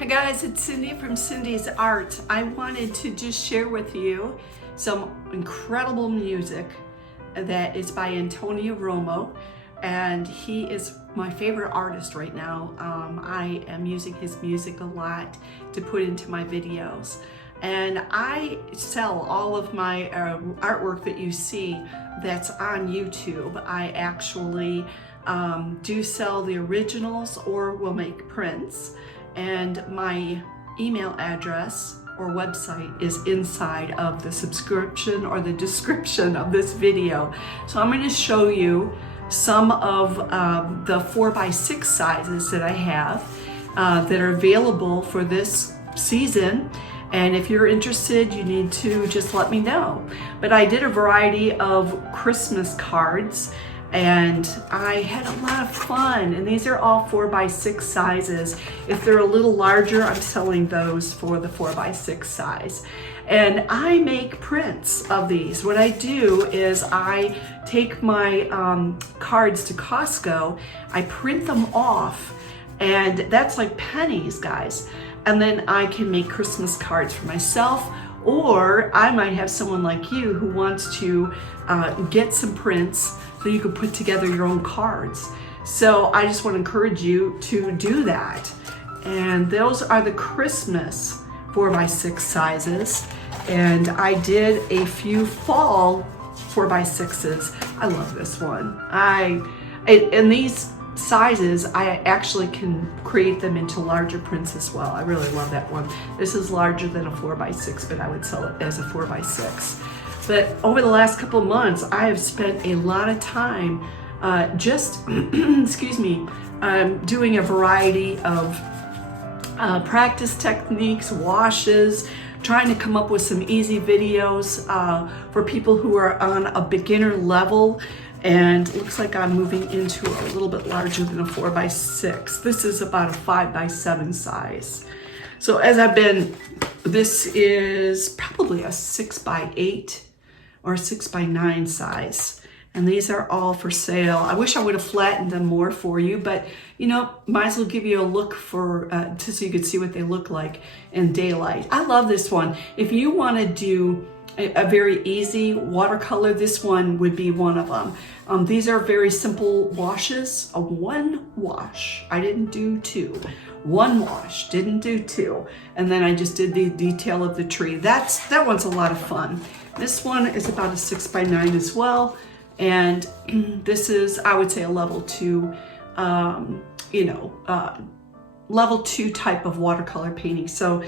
Hi guys, it's Cindy from Cindy's Art. I wanted to just share with you some incredible music that is by Antonio Romo, and he is my favorite artist right now. I am using his music a lot to put into my videos, and I sell all of my artwork that you see that's on YouTube. I actually do sell the originals or will make prints. And my email address or website is inside of the subscription or the description of this video. So I'm going to show you some of the 4x6 sizes that I have that are available for this season. And if you're interested, you need to just let me know. But I did a variety of Christmas cards, and I had a lot of fun, and these are all 4x6 sizes. If they're a little larger, I'm selling those for the 4x6 size. And I make prints of these. What I do is I take my cards to Costco, I print them off, and that's like pennies, guys. And then I can make Christmas cards for myself, or I might have someone like you who wants to get some prints so you can put together your own cards. So I just want to encourage you to do that. And those are the Christmas 4x6 sizes. And I did a few fall 4x6s. I love this one. And these sizes, I actually can create them into larger prints as well. I really love that one. This is larger than a 4x6, but I would sell it as a 4x6. But over the last couple of months, I have spent a lot of time just, excuse me, doing a variety of practice techniques, washes, trying to come up with some easy videos for people who are on a beginner level. And it looks like I'm moving into a little bit larger than a 4x6. This is about a 5x7 size. So this is probably a 6x8 or 6x9 size. And these are all for sale. I wish I would have flattened them more for you, but you know, might as well give you a look for so you could see what they look like in daylight. I love this one. If you want to do a very easy watercolor, this one would be one of them. These are very simple washes, a one wash. I didn't do two. One wash, didn't do two. And then I just did the detail of the tree. That one's a lot of fun. This one is about a 6x9 as well. And this is, I would say, a level 2, level 2 type of watercolor painting. So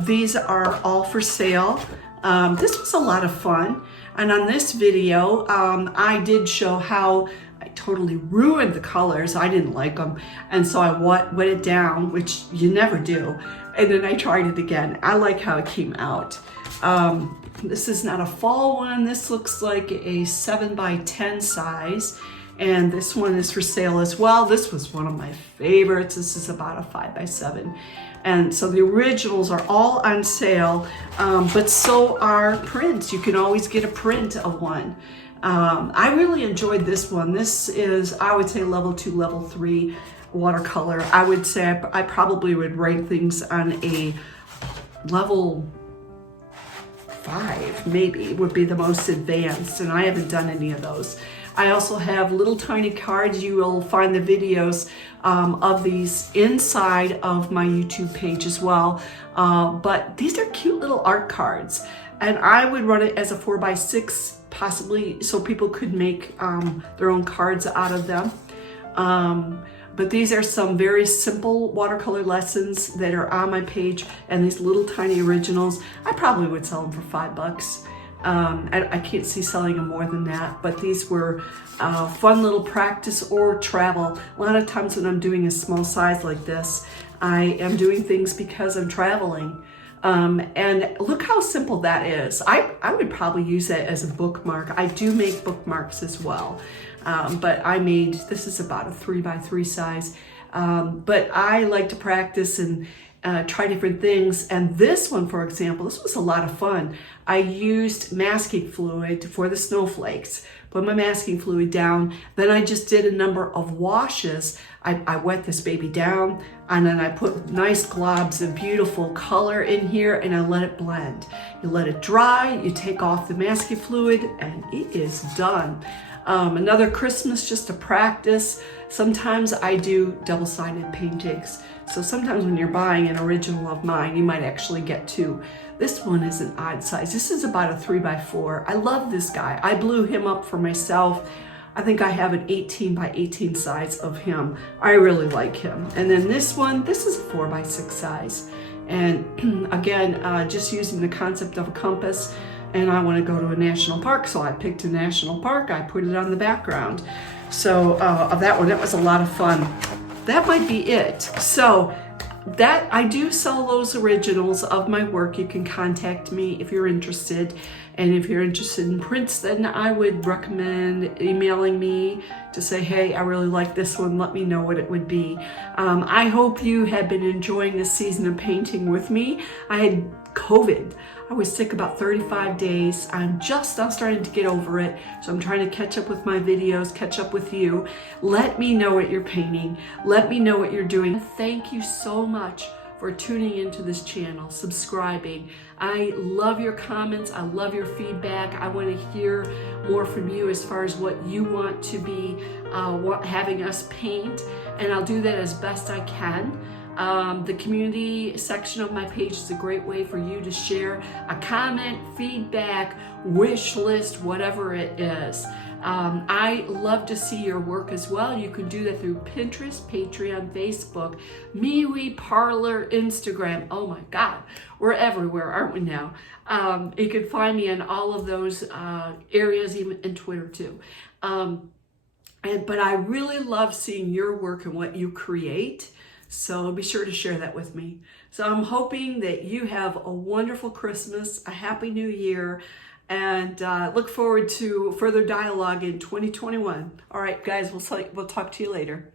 these are all for sale. This was a lot of fun. And on this video, I did show how I totally ruined the colors. I didn't like them. And so I wet it down, which you never do. And then I tried it again. I like how it came out. This is not a fall one. This looks like a 7x10 size. And this one is for sale as well. This was one of my favorites. This is about a 5x7. And so the originals are all on sale, but so are prints. You can always get a print of one. I really enjoyed this one. This is, I would say, level 2, level 3 watercolor. I would say I probably would rank things on a level 5, maybe, would be the most advanced, and I haven't done any of those. I also have little tiny cards. You will find the videos of these inside of my YouTube page as well. But these are cute little art cards, and I would run it as a 4x6, possibly, so people could make their own cards out of them. But these are some very simple watercolor lessons that are on my page, and these little tiny originals, I probably would sell them for $5. I can't see selling them more than that, but these were fun little practice or travel. A lot of times when I'm doing a small size like this, I am doing things because I'm traveling. And look how simple that is. I would probably use that as a bookmark. I do make bookmarks as well. But this is about a 3x3 size. But I like to practice and try different things. And this one, for example, this was a lot of fun. I used masking fluid for the snowflakes, put my masking fluid down. Then I just did a number of washes. I wet this baby down, and then I put nice globs of beautiful color in here, and I let it blend. You let it dry, you take off the masking fluid, and it is done. Another Christmas just to practice. Sometimes I do double-sided paintings. So sometimes when you're buying an original of mine, you might actually get two. This one is an odd size. This is about a 3x4. I love this guy. I blew him up for myself. I think I have an 18x18 size of him. I really like him. And then this one, this is a 4x6 size. And again, just using the concept of a compass, and I want to go to a national park, so I picked a national park. I put it on the background. So of that one, that was a lot of fun. That might be it. So that I do sell those originals of my work. You can contact me if you're interested. And if you're interested in prints, then I would recommend emailing me to say, hey, I really like this one. Let me know what it would be. I hope you have been enjoying this season of painting with me. I had COVID. I was sick about 35 days. I'm just now starting to get over it. So I'm trying to catch up with my videos, catch up with you. Let me know what you're painting. Let me know what you're doing. Thank you so much for tuning into this channel, subscribing. I love your comments. I love your feedback. I want to hear more from you as far as what you want to be having us paint. And I'll do that as best I can. The community section of my page is a great way for you to share a comment, feedback, wish list, whatever it is. I love to see your work as well. You can do that through Pinterest, Patreon, Facebook, MeWe, Parlor, Instagram. Oh my God, we're everywhere, aren't we now? You can find me in all of those areas, even in Twitter too. But I really love seeing your work and what you create. So be sure to share that with me. So I'm hoping that you have a wonderful Christmas, a happy new year, and look forward to further dialogue in 2021. All right, guys, we'll talk to you later.